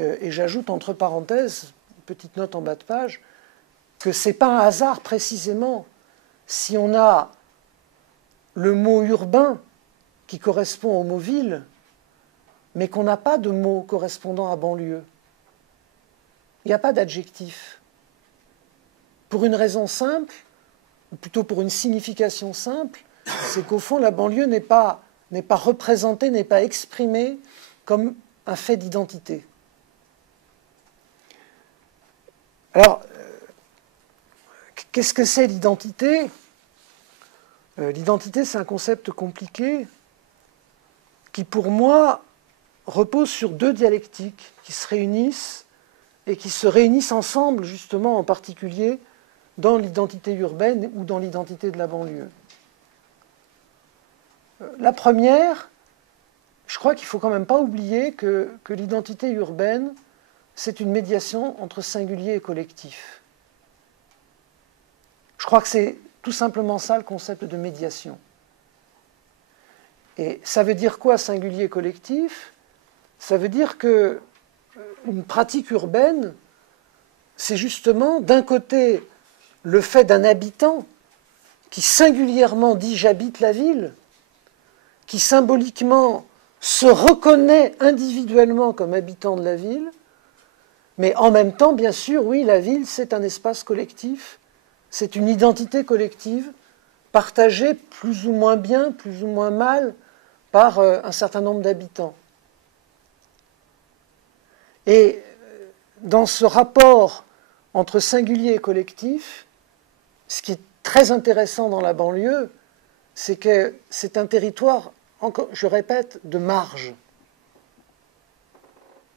Et j'ajoute entre parenthèses, petite note en bas de page, que ce n'est pas un hasard précisément si on a le mot urbain qui correspond au mot ville, mais qu'on n'a pas de mot correspondant à banlieue. Il n'y a pas d'adjectif. Pour une raison simple, ou plutôt pour une signification simple, c'est qu'au fond, la banlieue n'est pas représentée, n'est pas exprimée comme un fait d'identité. Alors, qu'est-ce que c'est l'identité ? L'identité, c'est un concept compliqué qui, pour moi, repose sur deux dialectiques qui se réunissent et qui se réunissent ensemble, justement, en particulier, dans l'identité urbaine ou dans l'identité de la banlieue. La première, je crois qu'il ne faut quand même pas oublier que l'identité urbaine, c'est une médiation entre singulier et collectif. Je crois que c'est tout simplement ça le concept de médiation. Et ça veut dire quoi, singulier et collectif ? Ça veut dire que une pratique urbaine, c'est justement, d'un côté, le fait d'un habitant qui singulièrement dit « j'habite la ville », qui symboliquement se reconnaît individuellement comme habitant de la ville, mais en même temps, bien sûr, oui, la ville, c'est un espace collectif, c'est une identité collective, partagée plus ou moins bien, plus ou moins mal, par un certain nombre d'habitants. Et dans ce rapport entre singulier et collectif, ce qui est très intéressant dans la banlieue, c'est que c'est un territoire, je répète, de marge.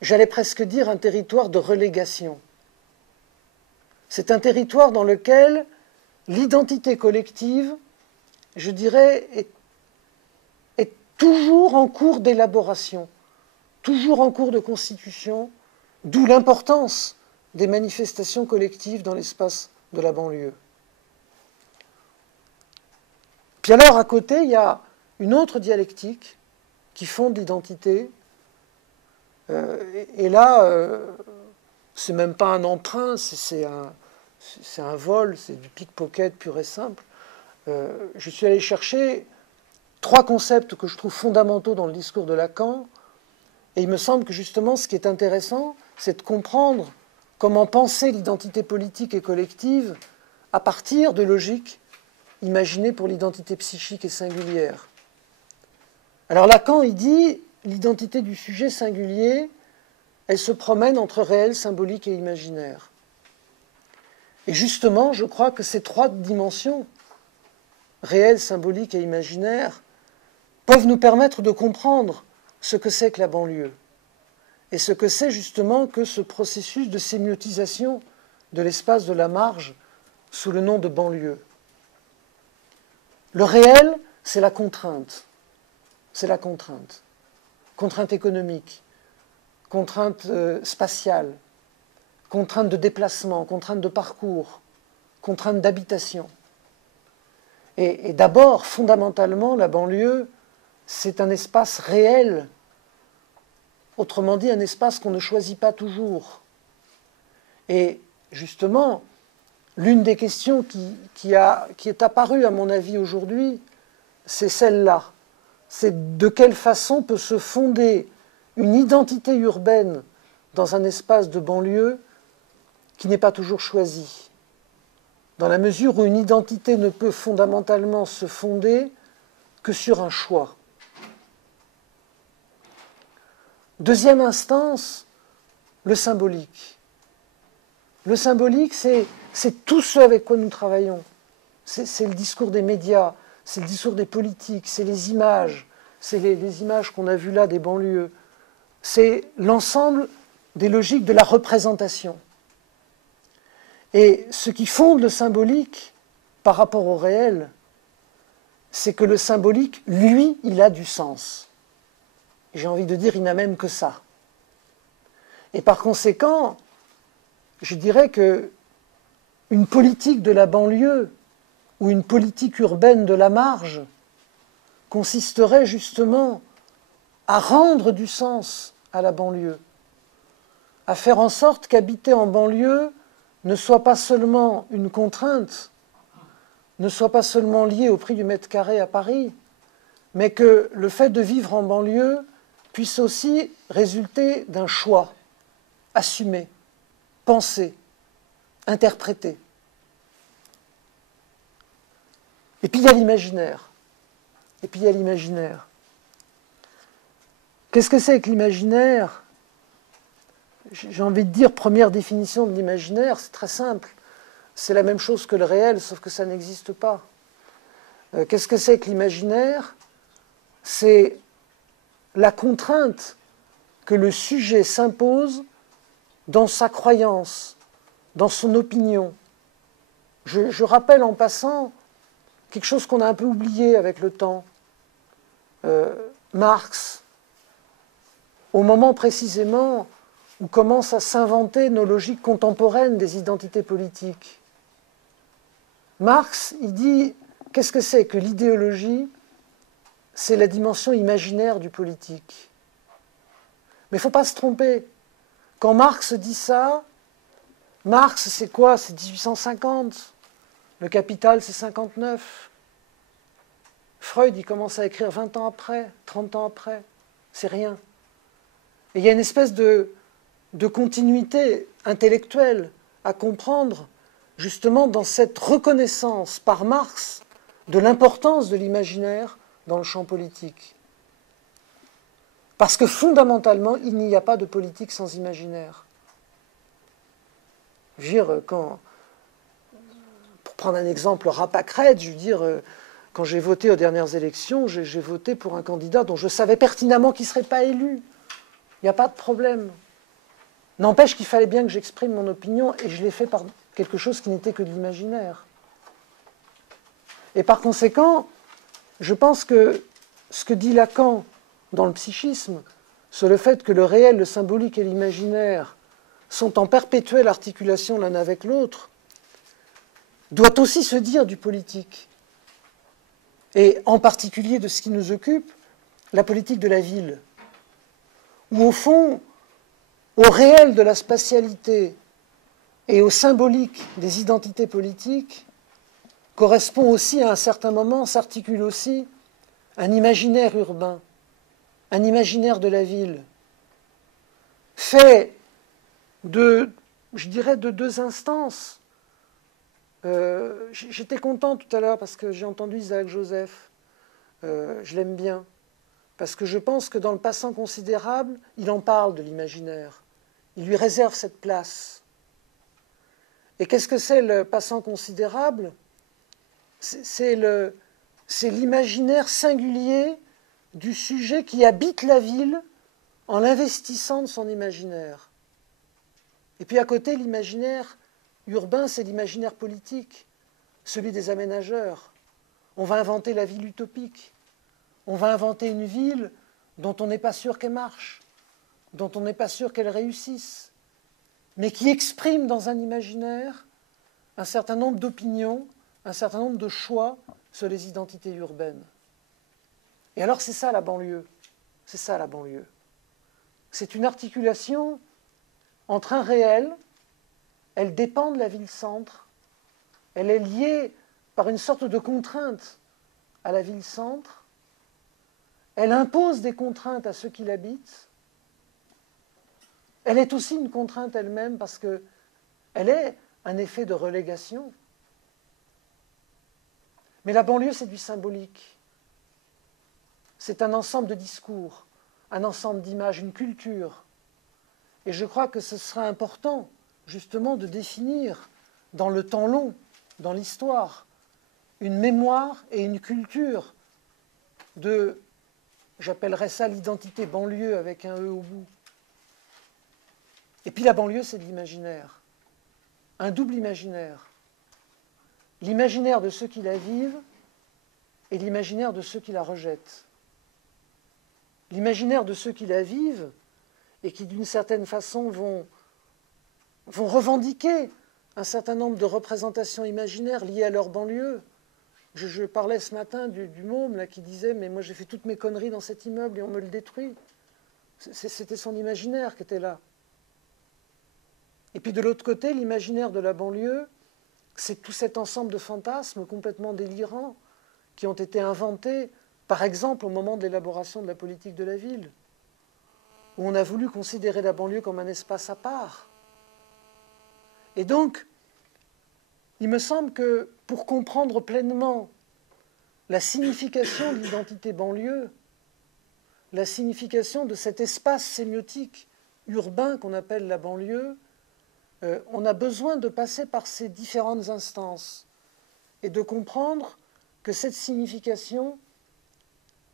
J'allais presque dire un territoire de relégation. C'est un territoire dans lequel l'identité collective, je dirais, est toujours en cours d'élaboration, toujours en cours de constitution, d'où l'importance des manifestations collectives dans l'espace de la banlieue. Puis alors, à côté, il y a une autre dialectique qui fonde l'identité. Et là, c'est même pas un emprunt, c'est un vol, c'est du pickpocket pur et simple. Je suis allé chercher trois concepts que je trouve fondamentaux dans le discours de Lacan. Et il me semble que justement, ce qui est intéressant, c'est de comprendre comment penser l'identité politique et collective à partir de logiques imaginées pour l'identité psychique et singulière. Alors Lacan, il dit, l'identité du sujet singulier, elle se promène entre réel, symbolique et imaginaire. Et justement, je crois que ces trois dimensions, réel, symbolique et imaginaire, peuvent nous permettre de comprendre ce que c'est que la banlieue. Et ce que c'est justement que ce processus de sémiotisation de l'espace de la marge sous le nom de banlieue. Le réel, c'est la contrainte. C'est la contrainte. Contrainte économique, contrainte spatiale, contrainte de déplacement, contrainte de parcours, contrainte d'habitation. Et d'abord, fondamentalement, la banlieue, c'est un espace réel, autrement dit un espace qu'on ne choisit pas toujours. Et justement, l'une des questions qui est apparue à mon avis aujourd'hui, c'est celle-là. C'est de quelle façon peut se fonder une identité urbaine dans un espace de banlieue qui n'est pas toujours choisi. Dans la mesure où une identité ne peut fondamentalement se fonder que sur un choix. Deuxième instance, le symbolique. Le symbolique, c'est tout ce avec quoi nous travaillons. C'est le discours des médias, c'est le discours des politiques, c'est les images, c'est les images qu'on a vues là des banlieues. C'est l'ensemble des logiques de la représentation. Et ce qui fonde le symbolique par rapport au réel, c'est que le symbolique, lui, il a du sens. J'ai envie de dire, il n'a même que ça. Et par conséquent, je dirais que une politique de la banlieue ou une politique urbaine de la marge consisterait justement à rendre du sens à la banlieue, à faire en sorte qu'habiter en banlieue ne soit pas seulement une contrainte, ne soit pas seulement lié au prix du mètre carré à Paris, mais que le fait de vivre en banlieue puisse aussi résulter d'un choix assumé, pensé, interprété. Et puis il y a l'imaginaire. Et puis il y a l'imaginaire. Qu'est-ce que c'est que l'imaginaire? J'ai envie de dire, première définition de l'imaginaire, c'est très simple. C'est la même chose que le réel, sauf que ça n'existe pas. Qu'est-ce que c'est que l'imaginaire? C'est la contrainte que le sujet s'impose dans sa croyance, dans son opinion. Je rappelle en passant quelque chose qu'on a un peu oublié avec le temps. Marx, au moment précisément où commencent à s'inventer nos logiques contemporaines des identités politiques. Marx, il dit, qu'est-ce que c'est que l'idéologie? C'est la dimension imaginaire du politique. Mais il ne faut pas se tromper. Quand Marx dit ça, Marx, c'est quoi? C'est 1850. Le Capital, c'est 59. Freud, il commence à écrire 20 ans après, 30 ans après. C'est rien. Et il y a une espèce de continuité intellectuelle à comprendre, justement, dans cette reconnaissance par Marx de l'importance de l'imaginaire dans le champ politique. Parce que fondamentalement, il n'y a pas de politique sans imaginaire. Je veux dire, pour prendre un exemple rapacrède, je veux dire, quand j'ai voté aux dernières élections, j'ai voté pour un candidat dont je savais pertinemment qu'il ne serait pas élu. Il n'y a pas de problème. N'empêche qu'il fallait bien que j'exprime mon opinion, et je l'ai fait par quelque chose qui n'était que de l'imaginaire. Et par conséquent, je pense que ce que dit Lacan dans le psychisme, sur le fait que le réel, le symbolique et l'imaginaire sont en perpétuelle articulation l'un avec l'autre, doit aussi se dire du politique. Et en particulier de ce qui nous occupe, la politique de la ville. Où au fond, au réel de la spatialité et au symbolique des identités politiques, correspond aussi à un certain moment, s'articule aussi un imaginaire urbain, un imaginaire de la ville, fait de, je dirais, de deux instances. J'étais content tout à l'heure parce que j'ai entendu Isaac Joseph. Je l'aime bien. Parce que je pense que dans le passant considérable, il en parle de l'imaginaire. Il lui réserve cette place. Et qu'est-ce que c'est le passant considérable? C'est l'imaginaire singulier du sujet qui habite la ville en l'investissant de son imaginaire. Et puis à côté, l'imaginaire urbain, c'est l'imaginaire politique, celui des aménageurs. On va inventer la ville utopique. On va inventer une ville dont on n'est pas sûr qu'elle marche, dont on n'est pas sûr qu'elle réussisse, mais qui exprime dans un imaginaire un certain nombre d'opinions, un certain nombre de choix sur les identités urbaines. Et alors c'est ça la banlieue. C'est ça la banlieue. C'est une articulation entre un réel, elle dépend de la ville-centre, elle est liée par une sorte de contrainte à la ville-centre, elle impose des contraintes à ceux qui l'habitent, elle est aussi une contrainte elle-même parce qu'elle est un effet de relégation. Mais la banlieue, c'est du symbolique. C'est un ensemble de discours, un ensemble d'images, une culture. Et je crois que ce sera important, justement, de définir, dans le temps long, dans l'histoire, une mémoire et une culture de, j'appellerais ça l'identité banlieue avec un E au bout. Et puis la banlieue, c'est de l'imaginaire. Un double imaginaire. L'imaginaire de ceux qui la vivent et l'imaginaire de ceux qui la rejettent. L'imaginaire de ceux qui la vivent et qui, d'une certaine façon, vont revendiquer un certain nombre de représentations imaginaires liées à leur banlieue. Je parlais ce matin du môme là, qui disait « mais moi j'ai fait toutes mes conneries dans cet immeuble et on me le détruit ». C'était son imaginaire qui était là. Et puis de l'autre côté, l'imaginaire de la banlieue, c'est tout cet ensemble de fantasmes complètement délirants qui ont été inventés, par exemple, au moment de l'élaboration de la politique de la ville, où on a voulu considérer la banlieue comme un espace à part. Et donc, il me semble que pour comprendre pleinement la signification de l'identité banlieue, la signification de cet espace sémiotique urbain qu'on appelle la banlieue, on a besoin de passer par ces différentes instances et de comprendre que cette signification,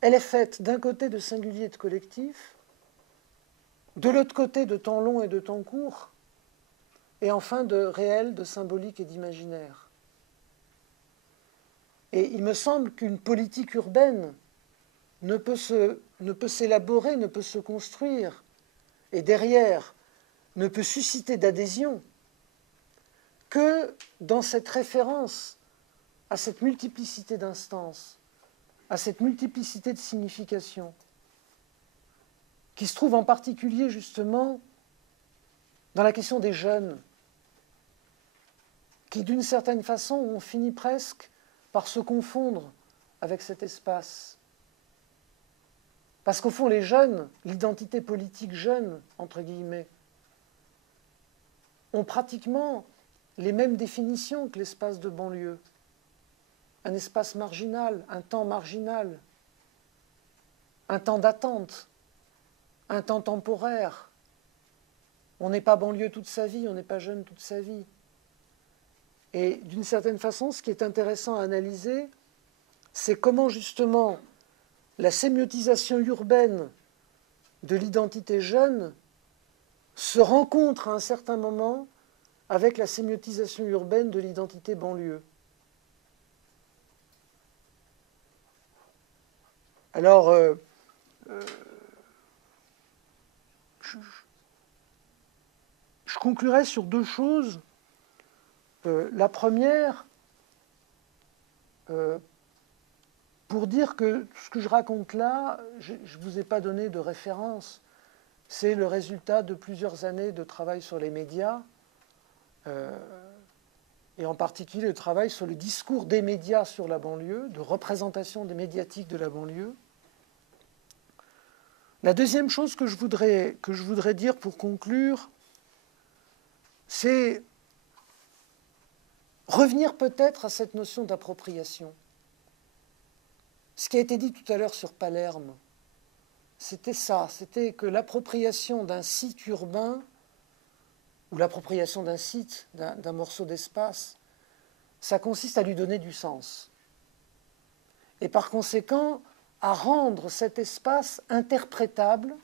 elle est faite d'un côté de singulier et de collectif, de l'autre côté de temps long et de temps court, et enfin de réel, de symbolique et d'imaginaire. Et il me semble qu'une politique urbaine ne peut s'élaborer, ne peut se construire, et derrière, ne peut susciter d'adhésion que dans cette référence à cette multiplicité d'instances, à cette multiplicité de significations, qui se trouve en particulier justement dans la question des jeunes, qui d'une certaine façon ont fini presque par se confondre avec cet espace. Parce qu'au fond, les jeunes, l'identité politique jeune, entre guillemets, ont pratiquement les mêmes définitions que l'espace de banlieue. Un espace marginal, un temps marginal, un temps d'attente, un temps temporaire. On n'est pas banlieue toute sa vie, on n'est pas jeune toute sa vie. Et d'une certaine façon, ce qui est intéressant à analyser, c'est comment justement la sémiotisation urbaine de l'identité jeune se rencontre à un certain moment avec la sémiotisation urbaine de l'identité banlieue. Alors, je conclurai sur deux choses. La première, pour dire que ce que je raconte là, je ne vous ai pas donné de référence. C'est le résultat de plusieurs années de travail sur les médias, et en particulier le travail sur le discours des médias sur la banlieue, de représentation des médiatiques de la banlieue. La deuxième chose que je voudrais dire pour conclure, c'est revenir peut-être à cette notion d'appropriation. Ce qui a été dit tout à l'heure sur Palerme, c'était ça, c'était que l'appropriation d'un site urbain, ou l'appropriation d'un site, d'un morceau d'espace, ça consiste à lui donner du sens. Et par conséquent, à rendre cet espace interprétable